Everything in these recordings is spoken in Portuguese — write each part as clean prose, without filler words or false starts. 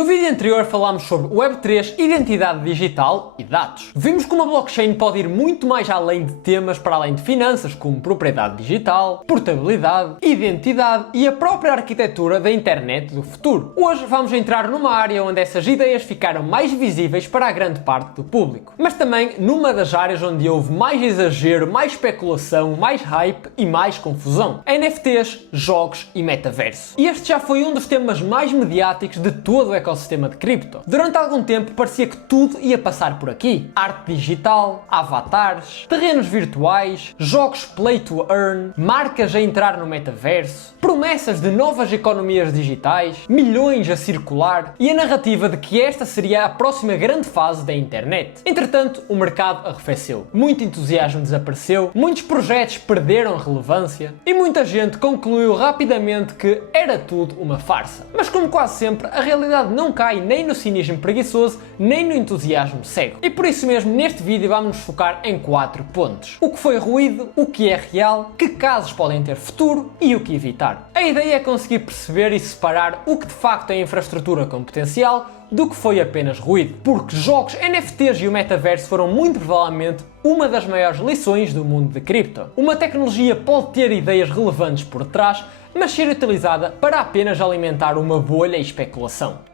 No vídeo anterior falámos sobre Web3, identidade digital e dados. Vimos como a blockchain pode ir muito mais além de temas para além de finanças, como propriedade digital, portabilidade, identidade e a própria arquitetura da internet do futuro. Hoje vamos entrar numa área onde essas ideias ficaram mais visíveis para a grande parte do público, mas também numa das áreas onde houve mais exagero, mais especulação, mais hype e mais confusão: NFTs, jogos e metaverso. E este já foi um dos temas mais mediáticos de todo o ecossistema de cripto. Durante algum tempo parecia que tudo ia passar por aqui: arte digital, avatares, terrenos virtuais, jogos play to earn, marcas a entrar no metaverso, promessas de novas economias digitais, milhões a circular e a narrativa de que esta seria a próxima grande fase da internet. Entretanto, o mercado arrefeceu, muito entusiasmo desapareceu, muitos projetos perderam relevância e muita gente concluiu rapidamente que era tudo uma farsa. Mas como quase sempre, a realidade não cai nem no cinismo preguiçoso, nem no entusiasmo cego. E por isso mesmo, neste vídeo vamos nos focar em 4 pontos: o que foi ruído, o que é real, que casos podem ter futuro e o que evitar. A ideia é conseguir perceber e separar o que de facto é infraestrutura com potencial do que foi apenas ruído, porque jogos, NFTs e o metaverso foram muito provavelmente uma das maiores lições do mundo de cripto. Uma tecnologia pode ter ideias relevantes por trás, mas ser utilizada para apenas alimentar uma bolha e especulação.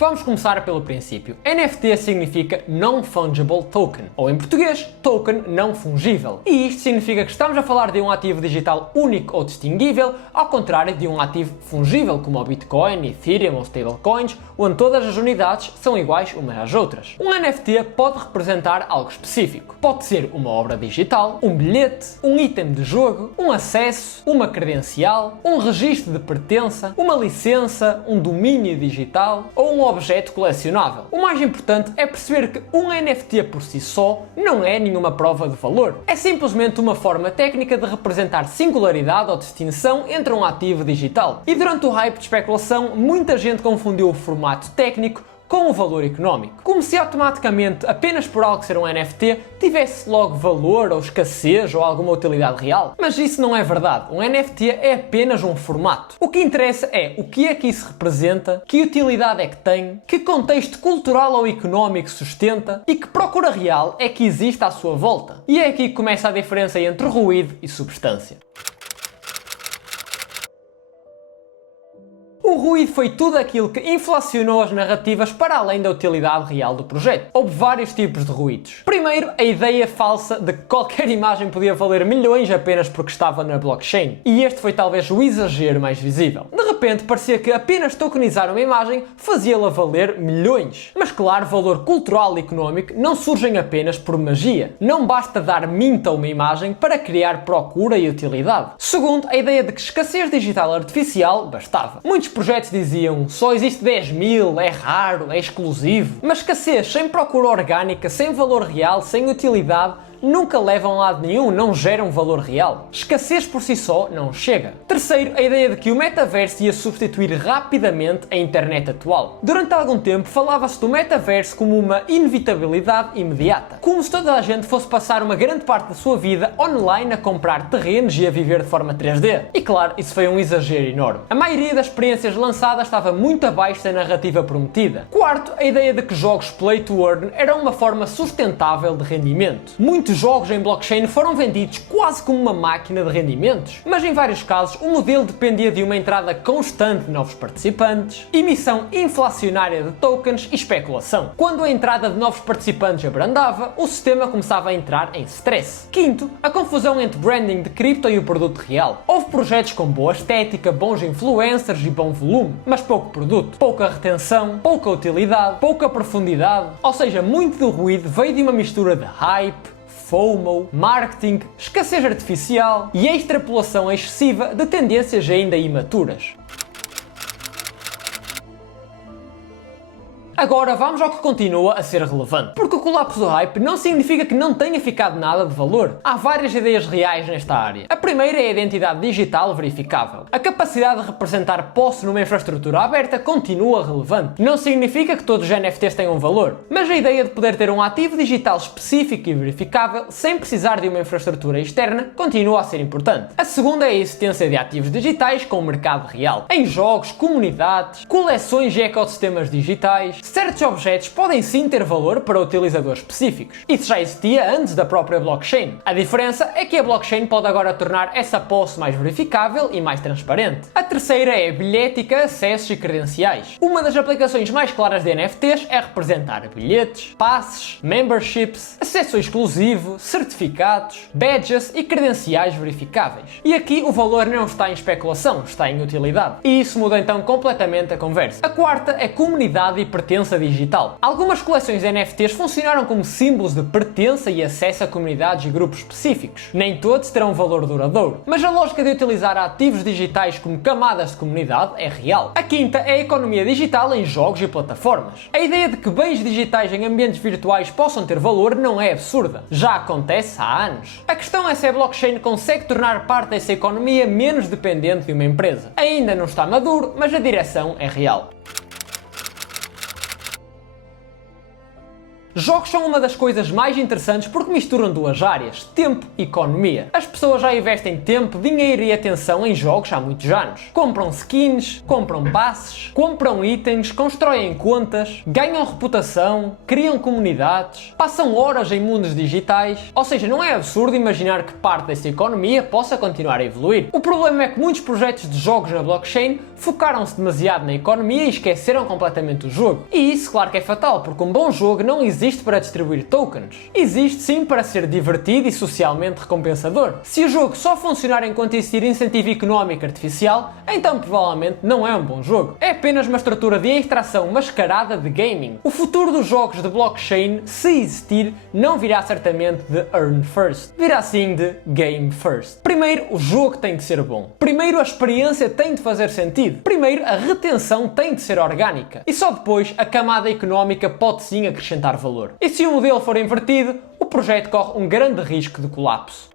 Vamos começar pelo princípio. NFT significa Non-Fungible Token, ou em português, token não fungível. E isto significa que estamos a falar de um ativo digital único ou distinguível, ao contrário de um ativo fungível como o Bitcoin, Ethereum ou stablecoins, onde todas as unidades são iguais umas às outras. Um NFT pode representar algo específico. Pode ser uma obra digital, um bilhete, um item de jogo, um acesso, uma credencial, um registro de pertença, uma licença, um domínio digital ou um objeto colecionável. O mais importante é perceber que um NFT por si só não é nenhuma prova de valor. É simplesmente uma forma técnica de representar singularidade ou distinção entre um ativo digital. E durante o hype de especulação, muita gente confundiu o formato técnico com o valor económico, como se automaticamente, apenas por algo ser um NFT, tivesse logo valor ou escassez ou alguma utilidade real. Mas isso não é verdade. Um NFT é apenas um formato. O que interessa é o que é que isso representa, que utilidade é que tem, que contexto cultural ou económico sustenta e que procura real é que existe à sua volta. E é aqui que começa a diferença entre ruído e substância. O ruído foi tudo aquilo que inflacionou as narrativas para além da utilidade real do projeto. Houve vários tipos de ruídos. Primeiro, a ideia falsa de que qualquer imagem podia valer milhões apenas porque estava na blockchain. E este foi talvez o exagero mais visível. De repente, parecia que apenas tokenizar uma imagem fazia-la valer milhões. Mas claro, valor cultural e económico não surgem apenas por magia. Não basta dar mint a uma imagem para criar procura e utilidade. Segundo, a ideia de que escassez digital artificial bastava. Muitos projetos diziam: só existe 10 mil, é raro, é exclusivo. Mas escassez sem procura orgânica, sem valor real, sem utilidade, nunca levam a lado nenhum, não geram valor real. Escassez por si só não chega. Terceiro, a ideia de que o metaverso ia substituir rapidamente a internet atual. Durante algum tempo falava-se do metaverso como uma inevitabilidade imediata, como se toda a gente fosse passar uma grande parte da sua vida online a comprar terrenos e a viver de forma 3D. E claro, isso foi um exagero enorme. A maioria das experiências lançadas estava muito abaixo da narrativa prometida. Quarto, a ideia de que jogos play to earn eram uma forma sustentável de rendimento. Muitos jogos em blockchain foram vendidos quase como uma máquina de rendimentos, mas em vários casos o modelo dependia de uma entrada constante de novos participantes, emissão inflacionária de tokens e especulação. Quando a entrada de novos participantes abrandava, o sistema começava a entrar em stress. Quinto, a confusão entre branding de cripto e o produto real. Houve projetos com boa estética, bons influencers e bom volume, mas pouco produto, pouca retenção, pouca utilidade, pouca profundidade, ou seja, muito do ruído veio de uma mistura de hype, FOMO, marketing, escassez artificial e a extrapolação excessiva de tendências ainda imaturas. Agora vamos ao que continua a ser relevante, porque o colapso do hype não significa que não tenha ficado nada de valor. Há várias ideias reais nesta área. A primeira é a identidade digital verificável. A capacidade de representar posse numa infraestrutura aberta continua relevante. Não significa que todos os NFTs tenham valor, mas a ideia de poder ter um ativo digital específico e verificável sem precisar de uma infraestrutura externa continua a ser importante. A segunda é a existência de ativos digitais com o mercado real. Em jogos, comunidades, coleções e ecossistemas digitais, certos objetos podem sim ter valor para utilizadores específicos. Isso já existia antes da própria blockchain. A diferença é que a blockchain pode agora tornar essa posse mais verificável e mais transparente. A terceira é bilhética, acessos e credenciais. Uma das aplicações mais claras de NFTs é representar bilhetes, passes, memberships, acesso exclusivo, certificados, badges e credenciais verificáveis. E aqui o valor não está em especulação, está em utilidade. E isso muda então completamente a conversa. A quarta é comunidade e pertença digital. Algumas coleções de NFTs funcionaram como símbolos de pertença e acesso a comunidades e grupos específicos. Nem todos terão valor duradouro, mas a lógica de utilizar ativos digitais como camadas de comunidade é real. A quinta é a economia digital em jogos e plataformas. A ideia de que bens digitais em ambientes virtuais possam ter valor não é absurda. Já acontece há anos. A questão é se a blockchain consegue tornar parte dessa economia menos dependente de uma empresa. Ainda não está maduro, mas a direção é real. Jogos são uma das coisas mais interessantes porque misturam duas áreas, tempo e economia. As pessoas já investem tempo, dinheiro e atenção em jogos há muitos anos. Compram skins, compram passes, compram itens, constroem contas, ganham reputação, criam comunidades, passam horas em mundos digitais. Ou seja, não é absurdo imaginar que parte dessa economia possa continuar a evoluir. O problema é que muitos projetos de jogos na blockchain focaram-se demasiado na economia e esqueceram completamente o jogo. E isso, claro que é fatal, porque um bom jogo não existe para distribuir tokens. Existe sim para ser divertido e socialmente recompensador. Se o jogo só funcionar enquanto existir incentivo económico artificial, então provavelmente não é um bom jogo. É apenas uma estrutura de extração mascarada de gaming. O futuro dos jogos de blockchain, se existir, não virá certamente de earn first. Virá sim de game first. Primeiro, o jogo tem de ser bom. Primeiro, a experiência tem de fazer sentido. Primeiro, a retenção tem de ser orgânica. E só depois, a camada económica pode sim acrescentar valor. E se o modelo for invertido, o projeto corre um grande risco de colapso.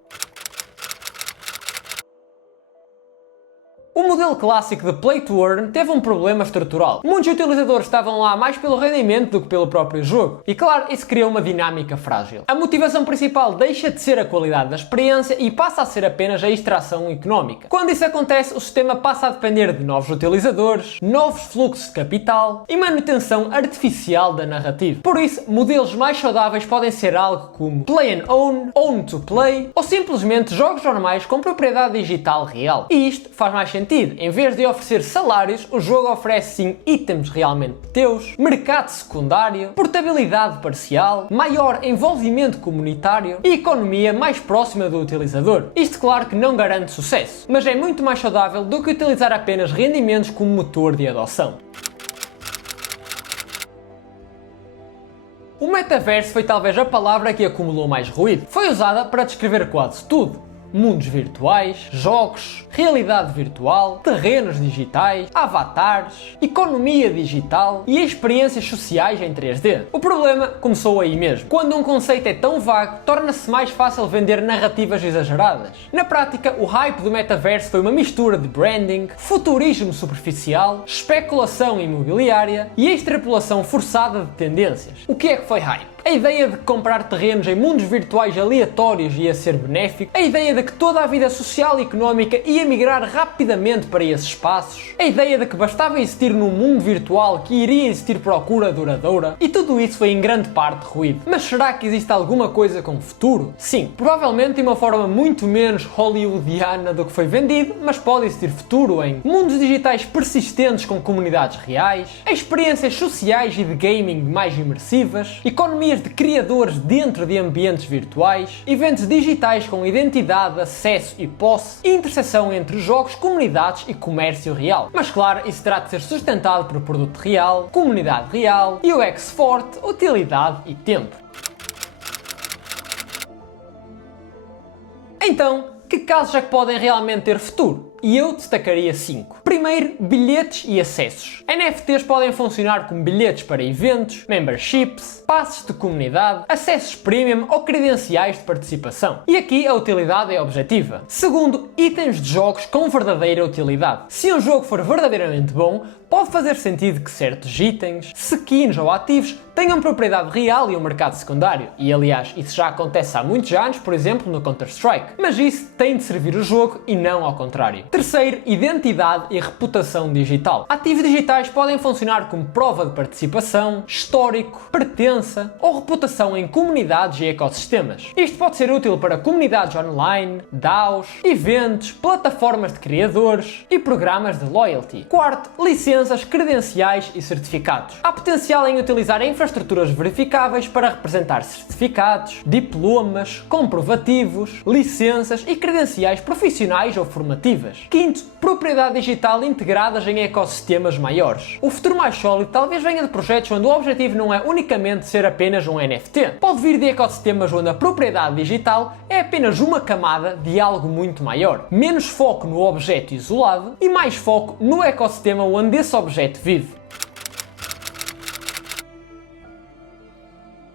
O modelo clássico de Play to Earn teve um problema estrutural. Muitos utilizadores estavam lá mais pelo rendimento do que pelo próprio jogo. E claro, isso cria uma dinâmica frágil. A motivação principal deixa de ser a qualidade da experiência e passa a ser apenas a extração económica. Quando isso acontece, o sistema passa a depender de novos utilizadores, novos fluxos de capital e manutenção artificial da narrativa. Por isso, modelos mais saudáveis podem ser algo como Play and Own to Play ou simplesmente jogos normais com propriedade digital real. E isto faz mais sentido. Em vez de oferecer salários, o jogo oferece sim itens realmente teus, mercado secundário, portabilidade parcial, maior envolvimento comunitário e economia mais próxima do utilizador. Isto claro que não garante sucesso, mas é muito mais saudável do que utilizar apenas rendimentos como motor de adoção. O metaverso foi talvez a palavra que acumulou mais ruído. Foi usada para descrever quase tudo. Mundos virtuais, jogos, realidade virtual, terrenos digitais, avatares, economia digital e experiências sociais em 3D. O problema começou aí mesmo. Quando um conceito é tão vago, torna-se mais fácil vender narrativas exageradas. Na prática, o hype do metaverso foi uma mistura de branding, futurismo superficial, especulação imobiliária e extrapolação forçada de tendências. O que é que foi hype? A ideia de comprar terrenos em mundos virtuais aleatórios ia ser benéfico, a ideia de que toda a vida social e económica ia migrar rapidamente para esses espaços, a ideia de que bastava existir num mundo virtual que iria existir procura duradoura, e tudo isso foi em grande parte ruído. Mas será que existe alguma coisa com futuro? Sim, provavelmente de uma forma muito menos hollywoodiana do que foi vendido, mas pode existir futuro em mundos digitais persistentes com comunidades reais, experiências sociais e de gaming mais imersivas, economia de criadores dentro de ambientes virtuais, eventos digitais com identidade, acesso e posse, e interseção entre jogos, comunidades e comércio real. Mas claro, isso terá de ser sustentado por produto real, comunidade real, UX forte, utilidade e tempo. Então, que casos é que podem realmente ter futuro? e eu destacaria 5. Primeiro, bilhetes e acessos. NFTs podem funcionar como bilhetes para eventos, memberships, passes de comunidade, acessos premium ou credenciais de participação. E aqui a utilidade é objetiva. Segundo, itens de jogos com verdadeira utilidade. Se um jogo for verdadeiramente bom, pode fazer sentido que certos itens, skins ou ativos tenham propriedade real e um mercado secundário. E aliás, isso já acontece há muitos anos, por exemplo, no Counter-Strike. Mas isso tem de servir o jogo e não ao contrário. Terceiro, identidade e reputação digital. Ativos digitais podem funcionar como prova de participação, histórico, pertença ou reputação em comunidades e ecossistemas. Isto pode ser útil para comunidades online, DAOs, eventos, plataformas de criadores e programas de loyalty. Quarto, licenças, credenciais e certificados. Há potencial em utilizar infraestruturas verificáveis para representar certificados, diplomas, comprovativos, licenças e credenciais profissionais ou formativas. Quinto, propriedade digital integradas em ecossistemas maiores. O futuro mais sólido talvez venha de projetos onde o objetivo não é unicamente ser apenas um NFT. Pode vir de ecossistemas onde a propriedade digital é apenas uma camada de algo muito maior. Menos foco no objeto isolado e mais foco no ecossistema onde esse objeto vive.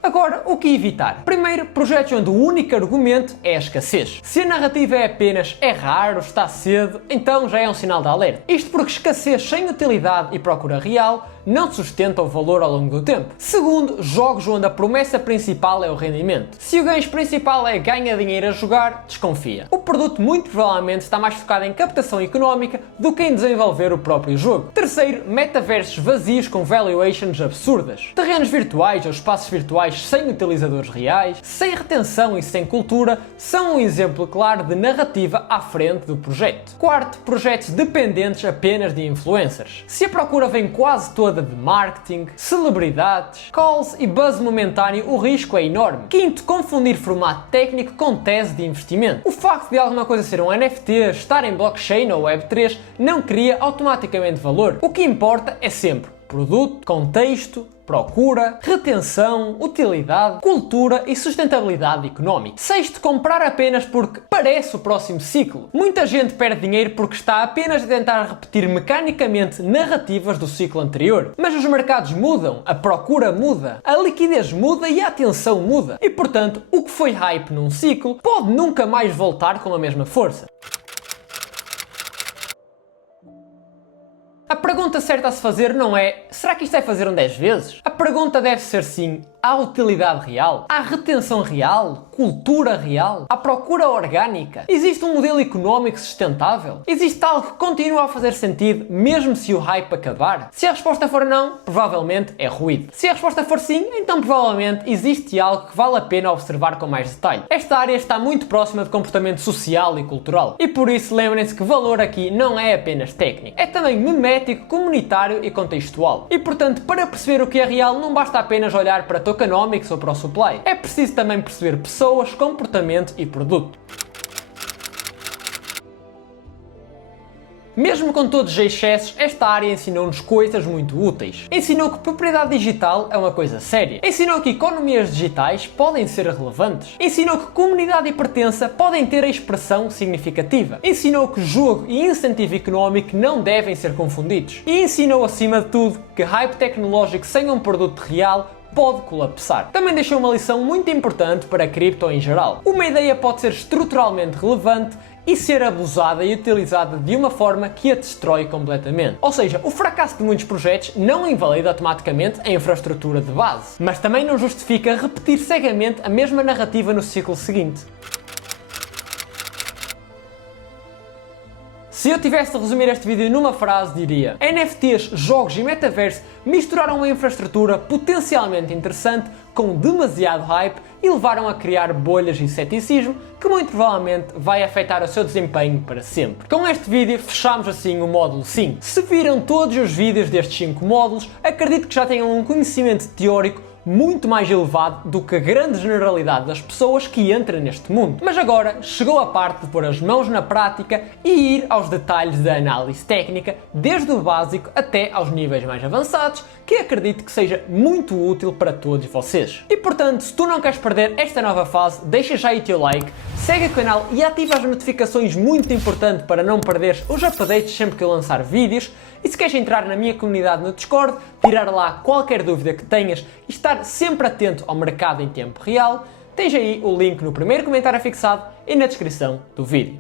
Agora, o que evitar? Primeiro, projetos onde o único argumento é a escassez. Se a narrativa é apenas é raro, está cedo, então já é um sinal de alerta. Isto porque escassez sem utilidade e procura real não sustenta o valor ao longo do tempo. Segundo, jogos onde a promessa principal é o rendimento. Se o ganho principal é ganha dinheiro a jogar, desconfia. O produto muito provavelmente está mais focado em captação económica do que em desenvolver o próprio jogo. Terceiro, metaversos vazios com valuations absurdas. Terrenos virtuais ou espaços virtuais sem utilizadores reais, sem retenção e sem cultura, são um exemplo claro de narrativa à frente do projeto. Quarto, projetos dependentes apenas de influencers. Se a procura vem quase toda de marketing, celebridades, calls e buzz momentâneo, o risco é enorme. Quinto, confundir formato técnico com tese de investimento. O facto de alguma coisa ser um NFT, estar em blockchain ou Web3, não cria automaticamente valor. O que importa é sempre produto, contexto, procura, retenção, utilidade, cultura e sustentabilidade económica. Sexto, comprar apenas porque parece o próximo ciclo. Muita gente perde dinheiro porque está apenas a tentar repetir mecanicamente narrativas do ciclo anterior. Mas os mercados mudam, a procura muda, a liquidez muda e a atenção muda. E portanto, o que foi hype num ciclo pode nunca mais voltar com a mesma força. A pergunta certa a se fazer não é será que isto vai fazer 10 vezes? A pergunta deve ser sim, há utilidade real? Há retenção real? Cultura real? Há procura orgânica? Existe um modelo económico sustentável? Existe algo que continua a fazer sentido mesmo se o hype acabar? Se a resposta for não, provavelmente é ruído. Se a resposta for sim, então provavelmente existe algo que vale a pena observar com mais detalhe. Esta área está muito próxima de comportamento social e cultural. E por isso lembrem-se que valor aqui não é apenas técnico. É também memético, comunitário e contextual. E portanto, para perceber o que é real, não basta apenas olhar para tokenomics ou para o supply. É preciso também perceber pessoas, comportamento e produto. Mesmo com todos os excessos, esta área ensinou-nos coisas muito úteis. Ensinou que propriedade digital é uma coisa séria. Ensinou que economias digitais podem ser relevantes. Ensinou que comunidade e pertença podem ter a expressão significativa. Ensinou que jogo e incentivo económico não devem ser confundidos. E ensinou, acima de tudo, que hype tecnológico sem um produto real pode colapsar. Também deixou uma lição muito importante para a cripto em geral. Uma ideia pode ser estruturalmente relevante e ser abusada e utilizada de uma forma que a destrói completamente. Ou seja, o fracasso de muitos projetos não invalida automaticamente a infraestrutura de base, mas também não justifica repetir cegamente a mesma narrativa no ciclo seguinte. Se eu tivesse de resumir este vídeo numa frase, diria: NFTs, jogos e metaverso misturaram uma infraestrutura potencialmente interessante com demasiado hype e levaram a criar bolhas e ceticismo que muito provavelmente vai afetar o seu desempenho para sempre. Com este vídeo fechamos assim o módulo 5. Se viram todos os vídeos destes 5 módulos, acredito que já tenham um conhecimento teórico muito mais elevado do que a grande generalidade das pessoas que entram neste mundo. Mas agora chegou a parte de pôr as mãos na prática e ir aos detalhes da análise técnica, desde o básico até aos níveis mais avançados, que acredito que seja muito útil para todos vocês. E portanto, se tu não queres perder esta nova fase, deixa já aí o teu like, segue o canal e ativa as notificações, muito importante para não perderes os updates sempre que eu lançar vídeos. E se queres entrar na minha comunidade no Discord, tirar lá qualquer dúvida que tenhas e estar sempre atento ao mercado em tempo real, tens aí o link no primeiro comentário fixado e na descrição do vídeo.